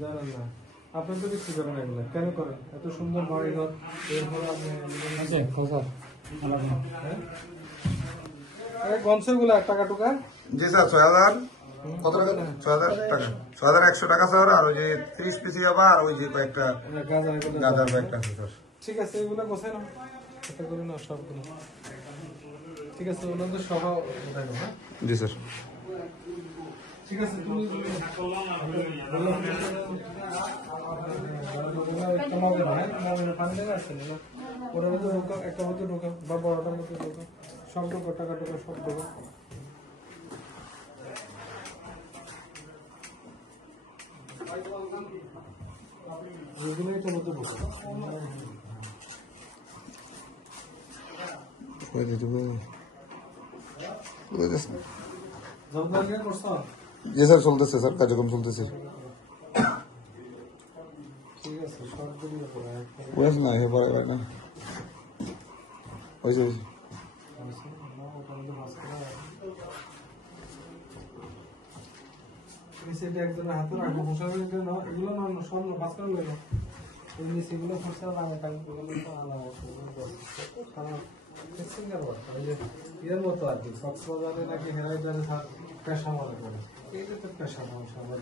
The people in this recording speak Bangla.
জানেন না আপনার তো কিছু করেন এগুলো কেন করেন? এত সুন্দর বাড়ি ঘর এরপরে আপনি গনসগুলো টাকা টুকা জি স্যার 6,000 কত টাকা 6,000 টাকা 6,100 টাকা স্যার আর ওই যে 30 পিসি আবার আর ওই যে কয়েকটা গাজার ব্যাগটা আছে স্যার ঠিক আছে এগুলো গোছাই না এটা করে না সবগুলো ঠিক আছে ওনাদের সহ দেখাবো হ্যাঁ জি স্যার ঠিক আছে তুমি পানি দেওয়া আছে না ওটার মধ্যে ঢোকা একটা মধ্যে ঢোকা বা বড়টার মধ্যে ঢোকা সব ঢোকা টাকা ঢোকা সব ঢোকা যেগুলো এটার মধ্যে ঢোকা জি স্যার চলতেছে স্যার কার্যক্রম চলতেছে না হে পরে না হয়েছে একজনের হাতে রাখবো এগুলো না স্বর্ণ বাঁচানো গেল সেগুলো খরচা এর মতো আর কি কক্সবাজারে নাকি হেরাইবারে পেশা মনে করে এইটা তো পেশা মানুষ আমার